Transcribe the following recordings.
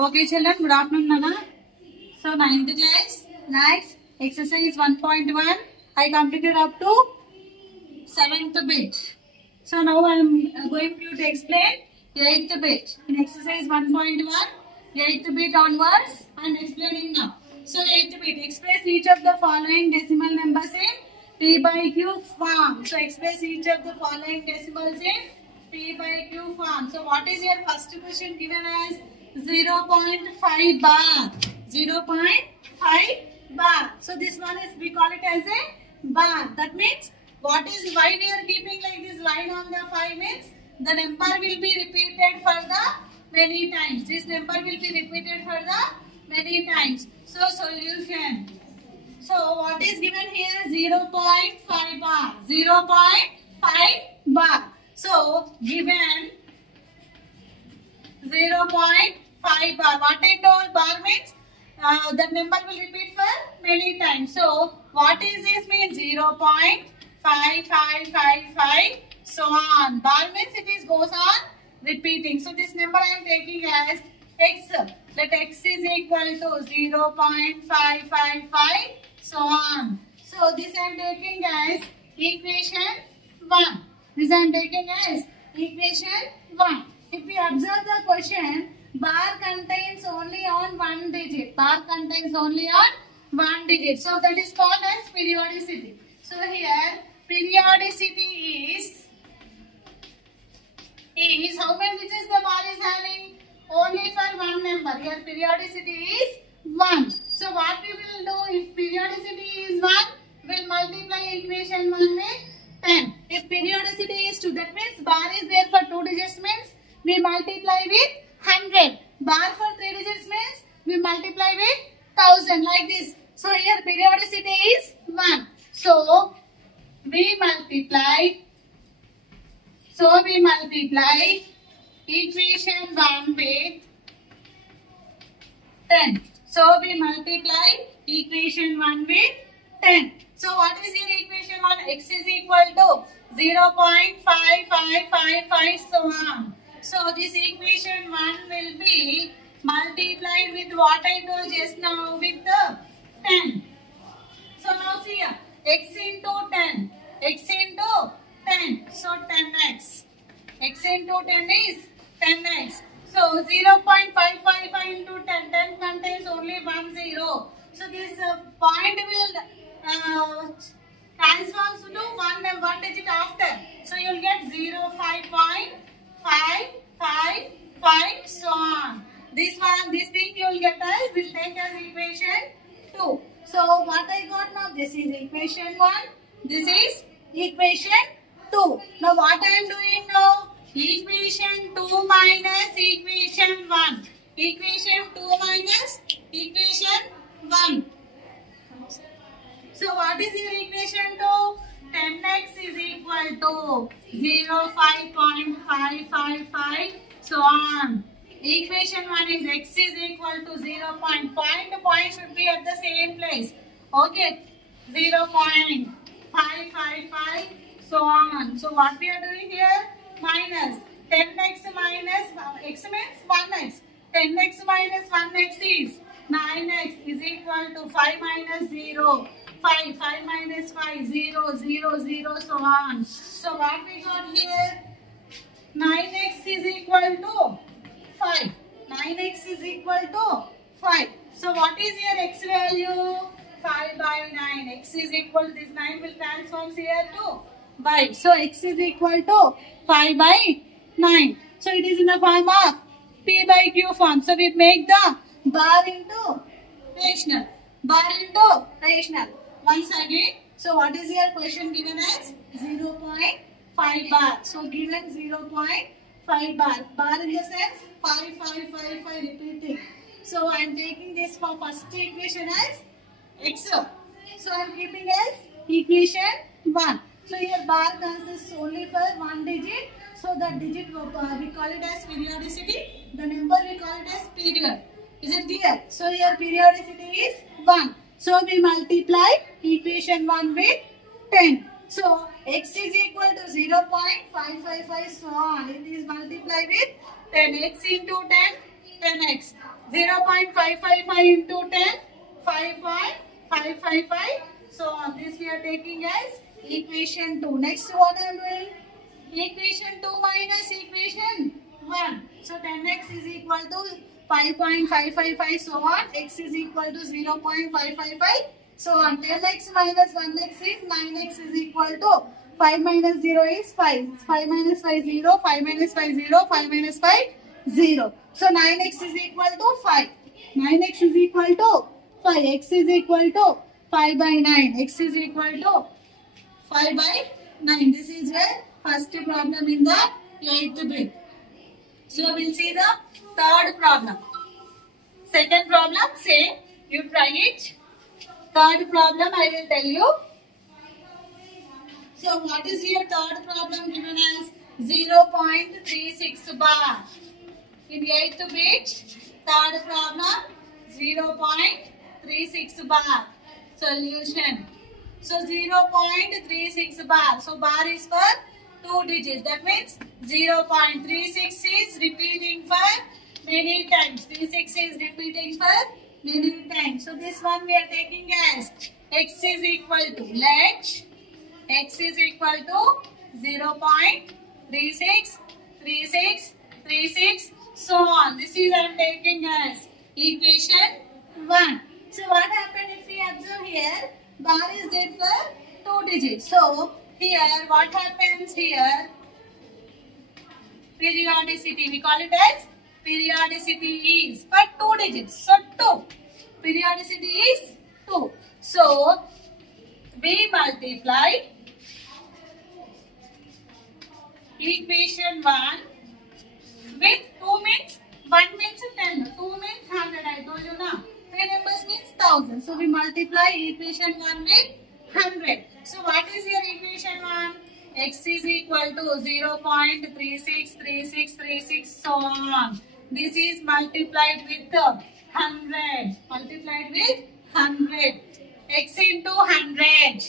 Okay, children, good afternoon, Nana. So, 9th class, next, exercise 1.1. I completed up to 7th bit. So, now I am going to explain 8th bit. In exercise 1.1, 8th bit onwards, I am explaining now. So, 8th bit, express each of the following decimal numbers in P by Q form. So, express each of the following decimals in P by Q form. So, what is your first question given as 0.5 bar? 0.5 bar. So, this one is, we call it as a bar. That means, what is, why we are keeping like this line on the 5 means, the number will be repeated for the many times. This number will be repeated for the many times. So, solution. So, what is given here? 0.5 bar. 0.5 bar. So, given 0.5 bar. What I told, bar means the number will repeat for many times. So, what is this means? 0.5555 so on. Bar means it is goes on repeating. So, this number I am taking as x. Let x is equal to 0.555 so on. So, this I am taking as equation 1. This I am taking as equation 1. If we observe the question, bar contains only on one digit. Bar contains only on one digit. So, that is called as periodicity. So, here periodicity is how many digits the bar is having? Only for one number. Here periodicity is 1. So, what we will do if periodicity is 1, we will multiply equation 1 with 10. If periodicity is 2, that means bar is there for 2 digits means we multiply with 100. Bar for 3 digits means we multiply with 1000 like this. So, here periodicity is 1. So, we multiply equation 1 with 10. So, we multiply equation 1 with 10. So, what is your equation 1? X is equal to 0.5555 so on. So, this equation 1 will be multiplied with what I told just now with the 10. So, now see here, x into 10. X into 10. So, 10x. X into 10 is 10x. So, 0.555 into 10. 10 contains only 1 0. So, this point will transforms to one digit after. So, you will get 0.555 so on. This thing you will get as, will take as equation 2. So, what I got now? This is equation 1. This is equation 2. Now, what I am doing now? Equation 2 minus equation 1. Equation 2 minus equation 1. So, what is your equation 2? 10x is equal to 5.555 so on. Equation 1 is x is equal to 0. Point to point should be at the same place. Okay. 0.555 so on. So, what we are doing here? Minus 10x minus x means 1x. 10x minus 1x is 9x is equal to 5 minus 0. 5 minus 5, 0, 0, 0, so on. So, what we got here? 9x is equal to 5. 9x is equal to 5. So, what is your x value? 5 by 9. X is equal to, this 9 will transform here to by. So, x is equal to 5 by 9. So, it is in the form of P by Q form. So, we make the bar into rational. Bar into rational. Once again, so what is your question given as? 0.5 bar. So, given 0.5 bar. Bar in the sense 5 repeating. So, I am taking this for first equation as x. So, I am keeping as equation 1. So, here bar consists only for one digit. So, the digit we call it as periodicity. The number we call it as period. Is it clear? So, here periodicity is 1. So, we multiply equation 1 with 10. So, x is equal to 0.555 so on. It is multiplied with 10x into 10, 10x. 0.555 into 10, 5.555. So on this we are taking as equation 2. Next what I am doing? Equation 2 minus equation 1. So 10x is equal to 5.555. So on x is equal to 0.555. So on 10x minus 1x is 9x is equal to 5 minus 0 is 5. 5 minus 5 0. 5 minus 5 0. 5 minus 5 0. So 9x is equal to 5. 9x is equal to 5. X is equal to 5 by 9. X is equal to 5 by 9. This is where first problem in the 8th bit. So we'll see the third problem. Second problem, say you try it. Third problem I will tell you. So what is your third problem given as 0.36 bar? In 8th bit, third problem 0.36 bar. Solution. So 0.36 bar. So bar is for 2 digits. That means 0.36 is repeating for many times. 36 is repeating for many times. So this one we are taking as x is equal to, let x is equal to 0.36, 36, 36, so on. This is I am taking as equation 1. So what happened if we observe here? Bar is there for 2 digits. So here what happens here? Periodicity. We call it as periodicity is for 2 digits. So 2. Periodicity is 2. So we multiply equation 1 with 2 means 1 means 10. 2 means 100. I told you now. 3 numbers means 1000. So we multiply equation 1 with 100. So what is your equation 1? X is equal to 0.363636 so on. This is multiplied with 100. Multiplied with 100. X into 100.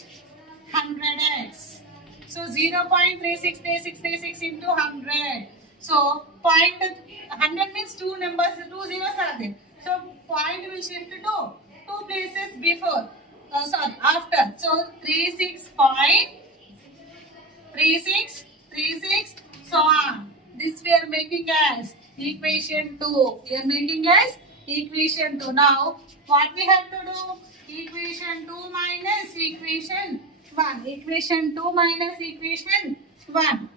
100x. So 0.363636 into 100. So 100 means 2 numbers, 2 zeros are there. So point will shift to 2 places before. After. So 36.3636 so on. This we are making as equation 2. We are making as equation 2. Now what we have to do? Equation 2 minus equation 1. Equation 2 minus equation 1.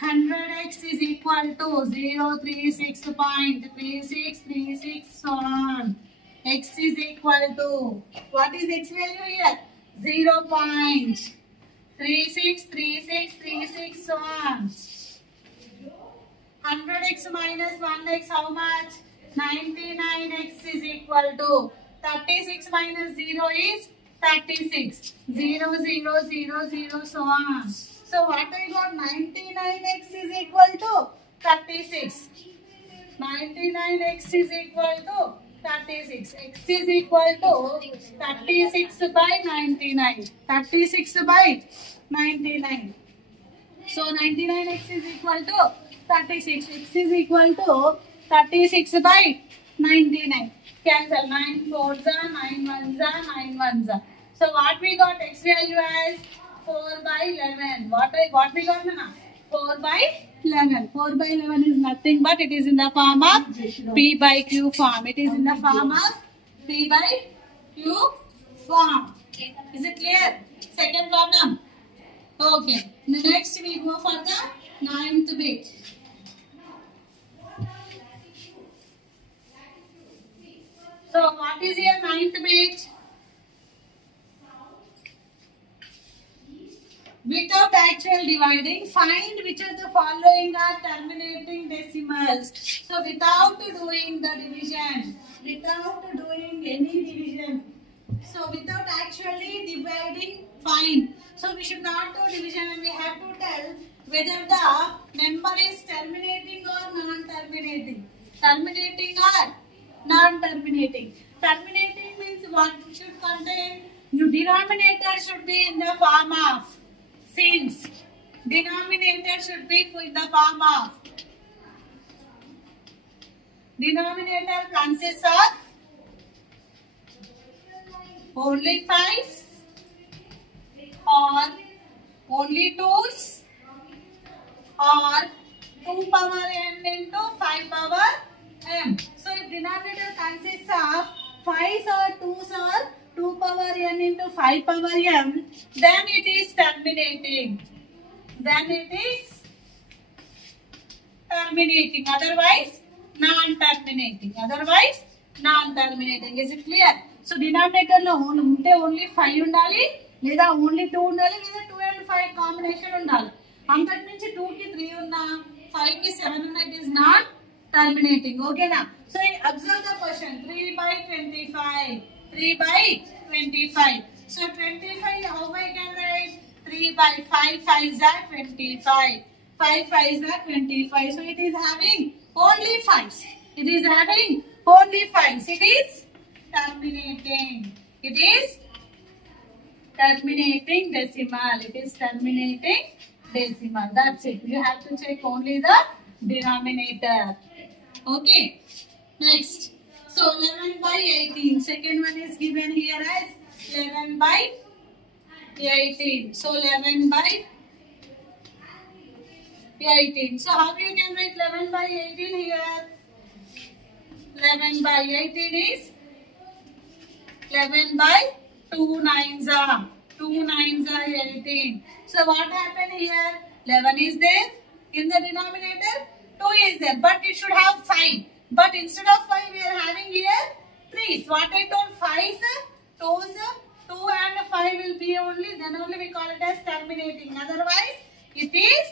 100x is equal to 036.3636 so on. X is equal to, what is x value here? 0.363636 so on. 100x minus 1x how much? 99x is equal to 36 minus 0 is 36. 0, 0, 0, 0 so on. So what I got? 99x is equal to 36. 99x is equal to 36. X is equal to 36 by 99. 36 by 99. So 99x is equal to 36. X is equal to 36 by 99. Cancel. 9 4s are 9 1s are 9 1s are. So what we got x value as 4 by 11. What we got now? 4 by 11. 4 by 11 is nothing but it is in the form of P by Q form. It is in the form of P by Q form. Is it clear? Second problem. Okay. Next we go for the 9th bit. So what is your 9th bit? Without actual dividing, find which of the following are terminating decimals. So without doing the division, without doing any division, so without actually dividing, find. So we should not do division and we have to tell whether the number is terminating or non-terminating. Terminating or non-terminating. Terminating means what should contain? The denominator should be in the form of since. Denominator should be in the form of Denominator consists of only 5 or only 2's or 2 power n into 5 power m. So if denominator consists of 5's or 2's or 2 power n into 5 power m, then it is terminating. Then it is terminating. Otherwise, non-terminating. Otherwise, non-terminating. Is it clear? So denominator lo unte only 5 undali, leda only 2 undali, leda 2 and 5 combination undali. Antaki nunchi 2 ki 3 unna, 5 ki 7 unna, it is not terminating. Okay na? So observe the question. 3 by 25. 3 by 25. So 25, how I can write? 3 by 5, 5 is 25. 5 5 is 25. So it is having only 5. It is having only 5. It is terminating. It is terminating decimal. It is terminating decimal. That's it. You have to check only the denominator. Okay. Next. So 11 by 18. Second one is given here as 11 by 18. So 11 by 18. So how you can write 11 by 18 here? 11 by 18 is 11 by 2 nines are 18. So what happened here? 11 is there in the denominator, 2 is there, but it should have 5. But instead of 5 we are having here 3. So what I told 5's, 2's, 2 and 5 will be only, then only we call it as terminating. Otherwise it is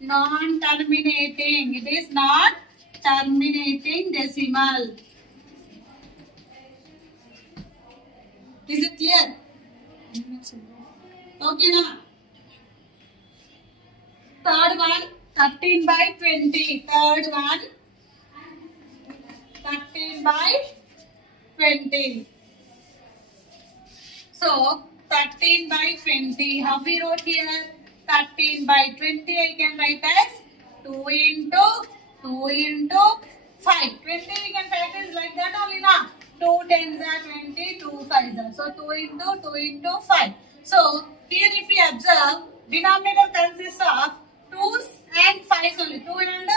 non-terminating. It is not terminating decimal. Is it clear? Okay now. Third one, 13 by 20. Third one, 13 by 20. So 13 by 20. How we wrote here? 13 by 20 I can write as 2 into 5. 20 we can write it like that only now. 2 tens are 20, 2 5s are. So 2 into 5. So here if we observe, denominator consists of 2's and 5's only. 2 and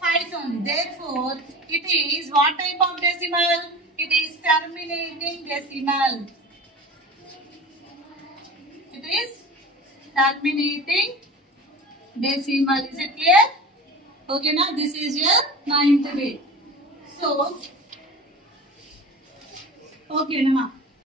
5's only. Therefore, it is what type of decimal? It is terminating decimal. It is terminating decimal. Is it clear? Okay, now this is your 9th way. So, okay, now.